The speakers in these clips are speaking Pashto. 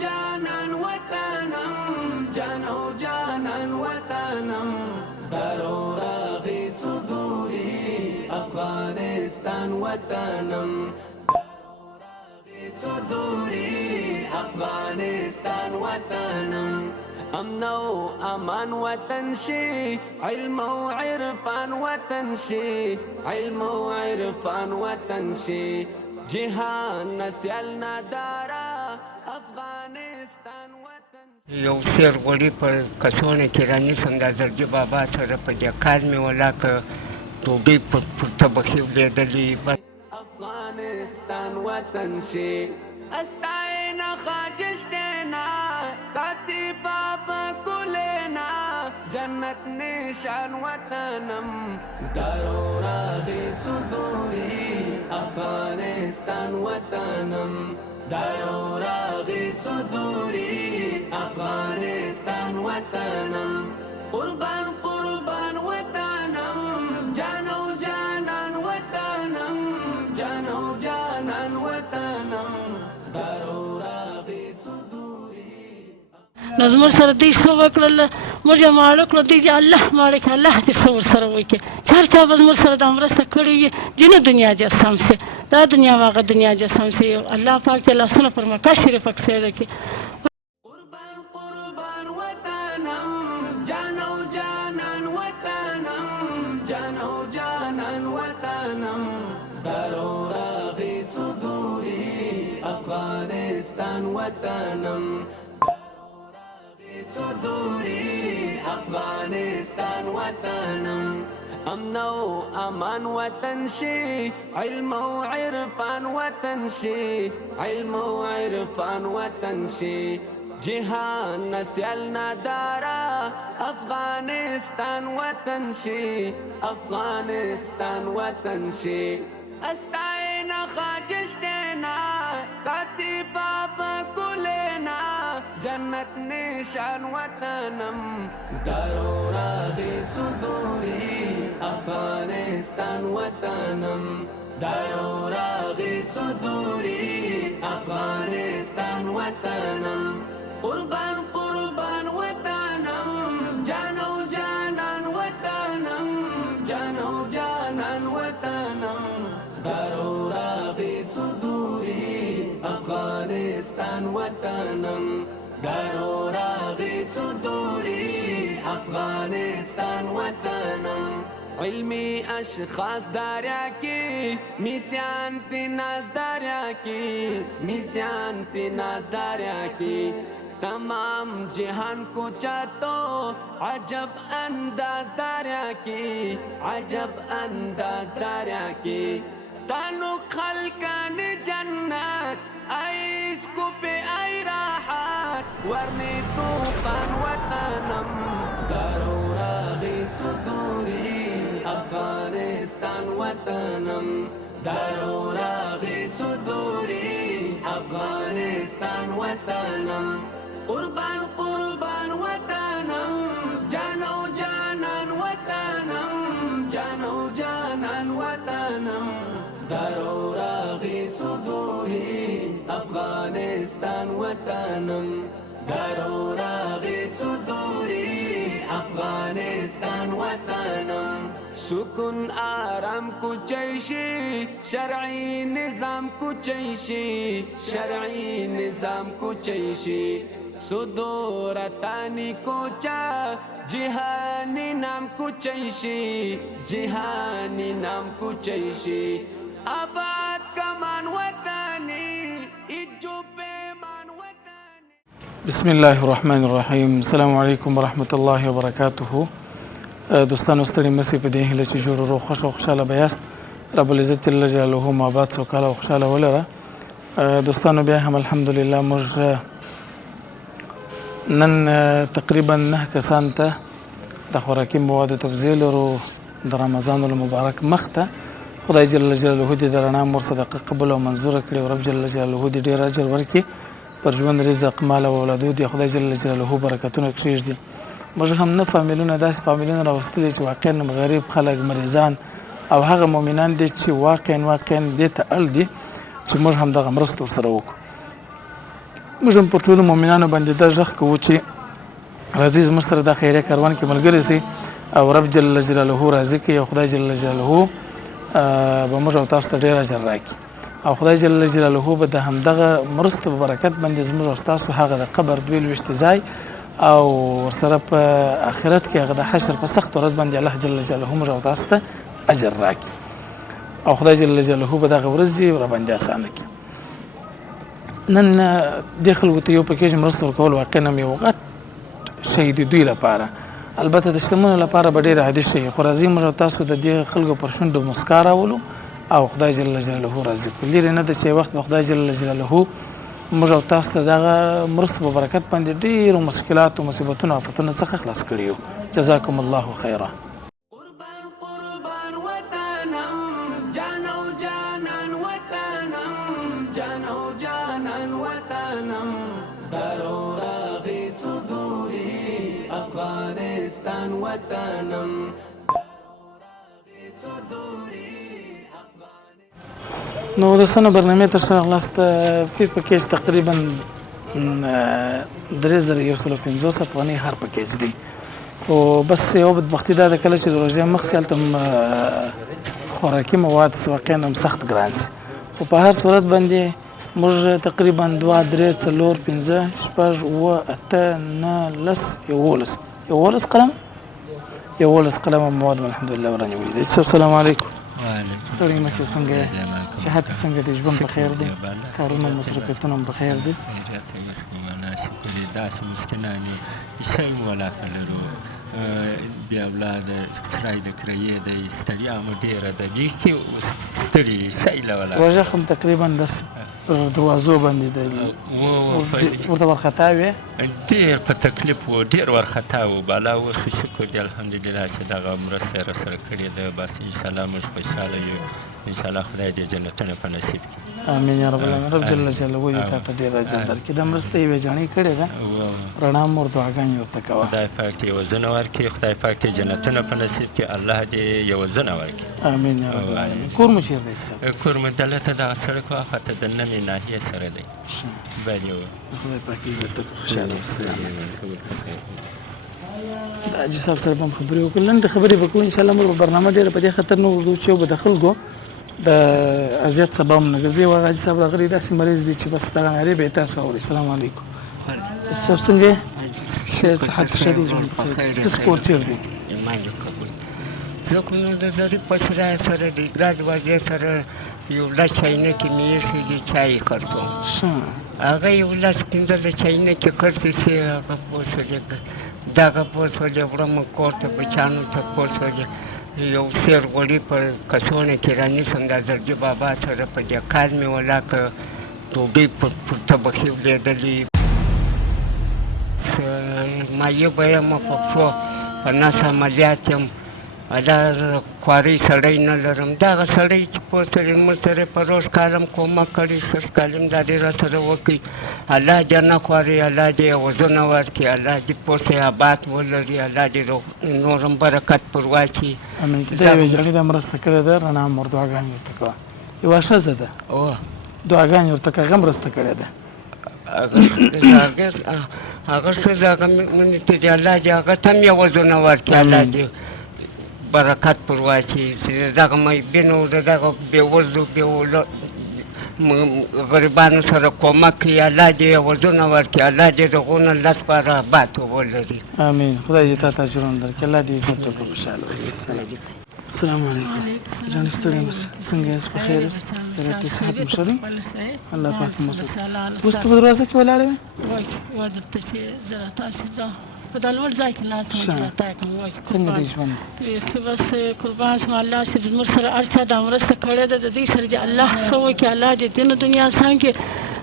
جانان وطنم جانو جانان وطنم درو راغي صدوري أفغانستان وطنم صدوري أفغانستان وطنم أمن وأمان وطن شي علم وعرفان وطن شي علم وعرفان وطن شي جهان نسيالنا دارا افغانستان وطن یو شعر غوړي په کڅوړه کې رانیسم د زرجي بابا سره په دې کال مې ولاکه ډوډۍ پورته بخیولېدلې افغانستان وطن شي استاینا خاجشتنا تاتی بابا کلنا جنت نشان وطنم درو راغي صدوري افغانستان وطنم درو راغي صدوري افغانستان وطنم قربان قربان وطنم جانو جانان وطنم جانو جانان وطنم درو راغي صدوري نو زموږ سره دوی څه وکړل موږ یې ماړه کړو دوی دې الله ماړه کړي الله دې څه ورسره وکړي چې هر چا به زموږ سره دا مرسته کړې وي ځینې دنیا دې سم شي دا دنیا هغه دنیا دې سم شي الله پاک دې لاسونه پر مکه شریفه کښېږده کړي قربان قربان وطنم جانو جانان وطنم جانو جانان وطنم درو راغي صدوري أفغانستان وطنم صدوري أفغانستان وطنم أمن وأمان وطن شي علم وعرفان وطن شي علم وعرفان وطن شي جهان نسيالنا دارا أفغانستان وطن شي أفغانستان وطن شي استاینا خاجشتنا تاتی بابا کلنا جنت نشان وطنم درو راغي صدوري أفغانستان وطنم درو راغي صدوري أفغانستان وطنم قربان قربان وطنم جانو جانان وطنم جانو جانان وطنم درو راغي صدوري أفغانستان وطنم درو راغي صدوري أفغانستان وطنم علمي أشخاص داریا کی میسیان تی ناز داریا کی میسیان تی ناز داریا کی تمام جہان کو چاہتو عجب انداز داریا کی عجب انداز داریا کی تانو خلقان جنت ایس کو پہ ای راحت ورنی توفان وطنم درو راغی صدوری أفغانستان وطنم درو راغي صدوري أفغانستان وطنم قربان قربان وطنم جانو جانان وطنم جانو جانان وطنم درو راغي صدوري أفغانستان وطنم درو راغي صدوري أفغانستان وطنم سکون آرام کو چیشی شرعی نظام کو چیشی شرعی نظام کو چیشی صدورتانی کو چا جہانی نام کو چیشی جہانی نام کو چیشی آباد کمان وطنی ایجو پیمان وطنی. بسم الله الرحمن الرحیم. السلام علیکم ورحمة الله وبرکاته. دوستانو ستړي مسی په دې هیله چې جوړ روغ خوش او خوشحاله به یاست. رب العزت جل جلاله مو آباد سوکاله او خوشحاله ولره. دوستانو بیا هم الحمدلله موږ نن تقریبا 9 کسان ته د خوراکي موادو توزیع لرو د رمضان المبارک مخته. خدای جل جلاله دې د رڼا مور صدقه قبول او منظوره کړي او رب جل جلاله دې ډېر اجر ورکړي پر ژوند رزق مال او اولادو دې خدای جل جلاله برکتونه کښېږدي. موږ هم نه فامیلونه داسې فامیلونه راوستلي چې واقعا غریب خلک مریضان او هغه مؤمنان دي چې واقعا دې ته اړ دي چې موږ هم دغه مرسته ورسره وکړو. موږ هم پر ټولو مؤمنانو باندې دا غږ کوو چې راځي زموږ سره دا خیریه کاروان کې ملګري سي او رب جل جلاله راضي کړي او خدای جل جلاله به موږ او تاسو ته ډېر اجر راکړي او خدای جل جلاله به د همدغه مرستو په برکت باندې زموږ او تاسو هغه د قبر 22 ځای او ورسره په آخرت کې هغه د حشر په سخت ورځ باندې الله جل جلاله موږ او تاسو ته اجر راکړي او خدای جل جلاله به دغه ورځ یې ورباندې اسانه کړي. نن دې خلکو ته یو پکیج مرسته ورکول واقعا یو غټ شی د دوی لپاره، البته د شتمنو لپاره به ډېر عادي شي، خو راځي موږ تاسو د دې خلکو پر شونډو مسکا راولو او خدای جل جلاله راضي کړو. لرې نه ده چې وخت به خدای جل جلاله موږ او تاسو ته دغه مرستو په برکت باندې ډېرو مشکلاتو مصیبتونو آفتونو څخه خلاص کړي یو. جزاکم الله خیرا. افغانستان وطنم نو د سنه برنامه تر سره خلاص ته فی پکیج تقریبا 3150 افغانۍ هر پکیج دی، خو بس یو بدبختي دا ده کله چې د روژې مخکې هلته خوراکي مواد واقعا هم سخت ګران شي، خو په هر صورت باندې موږ تقریبا 2 3 4 5 6 7 8 9 10 11 قلم مواد الحمدلله ورانیولې دي. السلام علیکم. ستړي مشه څنګه صحت څنګه دی، ژوند په خیر دی، کارونه مصرفیتونه په خیر دي؟ داسې مسکینانې شی ولا لرو بیا اولاد کرای د کرایې دی ستړیا مو ډېره ده بیخي ستړي شی له ولا روژه هم تقریبا داسې دروازو باندې دی ورته ورخطا وې ډېر په تکلیف و ډېر ورخطا و بالا اوس خو شکر دی الحمدلله چې دغه مرسته یې راسره کړې ده. بس انشاءالله موږ خوشحاله یو، انشاءالله خدای دې جنتونه په نصیب کړي. امین یا رب العالمین. رب جل جلاله دې تا ته ډېر اجر درکړي. د مرستې یوې جانۍ کړې ده، رڼا مور دعاګانې ورته کوه. خدای پاک دې یوازونه ورکړي، خدای پاک دې جنتونه په نصیب کړي، الله دې یوازونه ورکړي. امین یا رب العالمین. کور مو چېرته دی صاحب؟ کور مو دلته دغه سړک واخته د نمې ناحیې سره دی. بلې خدای پاک عزت وکړي، خوشحاله اوسئ. د حاجي صاحب سره به هم خبرې وکړو، لنډې خبرې به کوو انشاءالله. موږ به برنامه ډېره په دې خاطر نه وردو چې به د خلکو د اذیت سبب نه ګرځي. او حاجي صاحب راغلی داسې مریض دی چې بس دغه نارې به یې تاسو اورئ. السلام علیکم. حاجي صاحب څنګه یې؟ ښه صحت ښه دی، ژوند په خیر. ستاسو کور چېرته دی؟ زه خو نو د زري په سرای سره د دا دروازې سره یو لس چاینکې مې ایښي دي چای خرڅوم. هغه یو لس 15 چاینکې خرڅې شي، هغه پوه شولې دغه پوه شولې وړم کور ته بچیانو ته پوه شولې یو سیر غوړي په کڅوړه کې رانیسم د زرګي بابا سره په دې کال مې ولاکه ډوډۍ پورته بخې ولیدلې مایه به یم په پښو په نس عملیات یم دا خوارۍ سړی نه لرم. دغه سړی چې پوه سړی موږ سره په روز کالم کومک کړي سږ کالم دا دې راسره وکړي، الله دې نه خواري، الله دې وزونه ورکړي، الله دې پوه سړی آباد ولري، الله دې نور هم برکت پر واچي. امین. دا یوې جړۍ ده مرسته کړې ده، رڼا مور دعاګانې ورته کوه. یوه ښځه ده دعاګانې ورته کوه، هغه مرسته کړې ده. هغه ښځه هغه منې ته دې الله دې هغه ته هم یې وزونه ورکړي، الله دې برکت پر واچي چې دغه مایبینو د دغه بېوزلو غریبانو سره کومک کړي، الله دې یې وزونه ورکړي، الله دې د غونه لس باره آباد ولري. امین. خدای دې تا ته اجرونه درکړي، الله دې عزت وکړي، خوشحاله اوسئ. السلام علیکم. جان ستړي مشه څنګه یاست؟ په خیر یاست؟ خیرات صحت مو ښه دی؟ الله پاک مو سره. اوس ته په دروازه کې ولاړې وې؟ وای درته چې زه تاسو ته په دا لوړ ځای کې ناست وم چې راته کوم وای څنګه دی ژوند؟ بس قربان شم الله چې زموږ سره هر چا دا مرسته کړې ده، د دې سره چې الله ښه وکړي، الله دې دین او دنیا اسان کړي.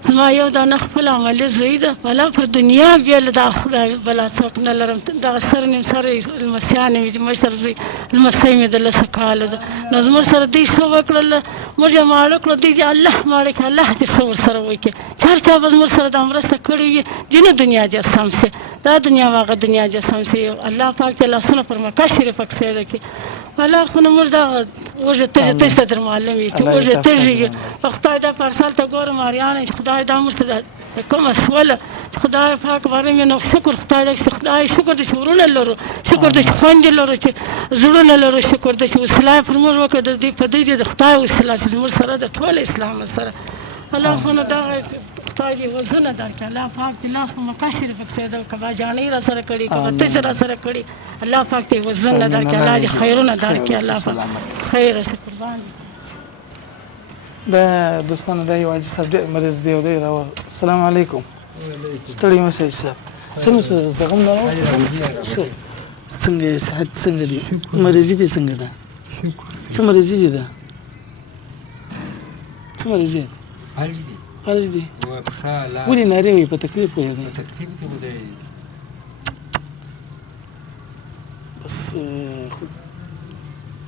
زما یو دانه خپل عملي زوی ده، ولا پر دنیا بیا له دا خدای بلا څوک نه لرم. دغه سر نیم سر لمسیانې مې دي، مشر زوی لمسی مې د لسه کاله ده. نو زموږ سره دوی ښه وکړل، موږ یې ماړه کړو، دوی دې الله ماړه کړي، الله دې ښه ورسره وکړي. چې هر چا به زموږ سره دا مرسته کړې وي، دین دنیا دې سم شي، دا دنیا هغه دنیا دې سم شي. الله پاک دې لاسونه پر مکه شریفه کښېږده کړي. والله خو نه موږ دغه وږې تږې ته در معلوم یې چې وږې تږې یې په خدای دا پارسال ته ګورم اریانه چې خدای دا موږ ته کومه سوله خدای پاک باندې مې نو شکر خدای دې خدای شکر دې چې ورونه لرو شکر دې چې خویندې لرو چې زړونه لرو شکر دې چې وسیله پر موږ وکړه د دې په دې د خدای وسیله چې موږ سره د ټول اسلام سره الله خو نو دغه خدای دې وزنه درکړي الله پاک دې لاس په مکه شریفه کښې د کبا جانۍ را سره کړي کبا تش را سره کړي الله پاک دې وزنه درکړي الله دې خیرونه درکړي الله پاک خیر شه قربان دا دوستانو دا یو حاجي صاحب ډېر مریض دی او دی راوړ السلام علیکم ستړي مه شئ صاحب څنګه شو دغه هم راوړ څنګه یې صحت څنګه دی مریضي دې څنګه ده څه مریضي دې ده څه مریضي فلج دی ولې نارې وي په تکلیف ولې دی بس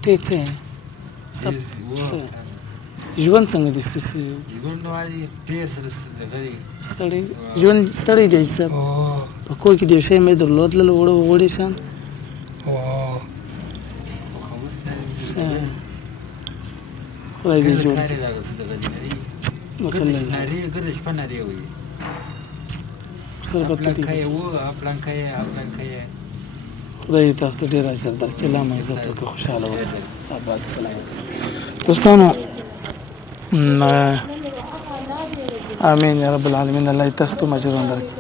ته څه ژوند څنګه دی ستاسو ژوند والی ډېر سره ستړی ژوند ستړی دی صاحب په کور کې د یو شی مې درلود لږ وړې شان خدای دې جوړ مثلا ناری ګرځ په ناری وي سره بتلې پلانکای خدای تاسو ته ډېر اجر درکړي الله مو عزت وکړي خوشحاله اوسئ آباد سلامت دوستانو امين يا رب العالمين الله تاسو ته اجرونه درکړي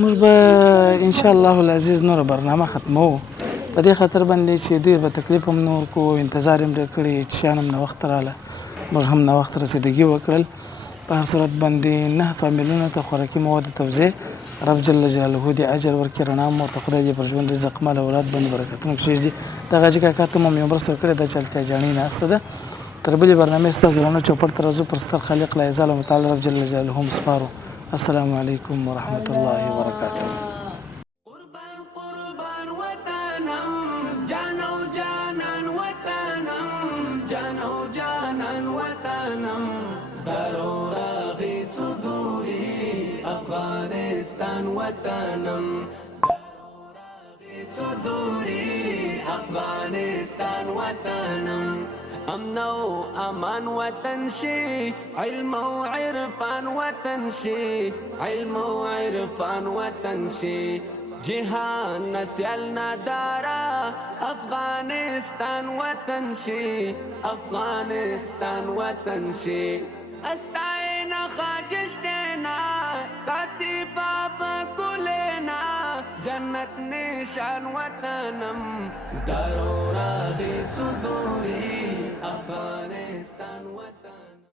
موږ به ان شاء الله العزيز نور برنامه ختمو په دې خاطر باندې چې دوی به تکلیف هم نور کو انتظار هم کړی چې شان هم نه وخت رااله موږ هم نه وخت رسیدګي وکړل په هر صورت باندې 9 فامیلونو ته خوراکي مواد توزیع رب جل جلاله دې اجر ورکړي رڼا مو ته خدای دې پر ژوند رزق مال اولاد باندې برکتونه بخښي دي دغه چې کاکا ته مې مرسته کړې د چلته جاني ناسته ده تر بلې برنامه ستاسو ورونو چوپړ تر زو پر ستر خالق لا یزال متعال رب جل جلاله مسپارو السلام علیکم ورحمة الله وبركاته أفغانستان وطنم صدوري أفغانستان وطنم أمن وأمان وطن شي علم وعرفان وطن شي علم وعرفان وطن شي جهان نسيالنا دارا أفغانستان وطن شي أفغانستان وطن شي استعينا خاجشتنا تاتي بابا كلنا جنة نشان وطنم ضرورة في صدوري أفغانستان وطن